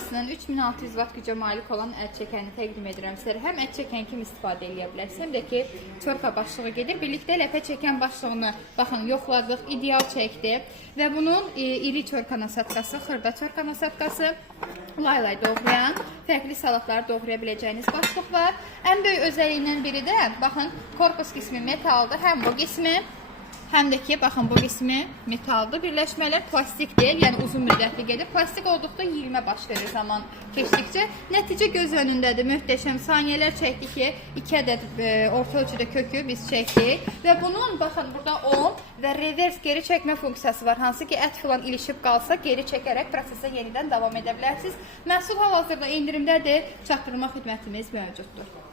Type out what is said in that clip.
markasının 3600 watt gücə malik olan əl çəkəni təqdim edirəm sizə. Həm əl çəkən kimi istifadə edə bilərsiniz, həm də ki, çörka başlığı gedir. Birlikdə ləpə çəkən başlığını baxın yoxladıq, ideal çəkdi və bunun iri çörka nasatqası, xırda çörka nasatqası, laylay doğrayan, fərqli salatları doğraya biləcəyiniz başlıq var. Ən böyük özəlliyindən biri də, baxın, korpus qismi metaldır, həm bu qismi, həm də ki, baxın, bu qismi metaldır. Birləşmələr plastik deyil, yəni uzun müddətli gedir. Plastik olduqda yiyilmə baş verir zaman keçdikcə. Nəticə göz önündədir, möhtəşəm. Saniyələr çəkdik ki, 2 ədəd orta ölçüdə kökü biz çəkdik. Və bunun, baxın, burada 10 və revers geri çəkmə funksiyası var. Hansı ki, ət filan ilişib qalsa, geri çəkərək prosesə yenidən davam edə bilərsiniz. Məhsul hal-hazırda endirimdədir, çatdırma xidmətimiz mövcuddur.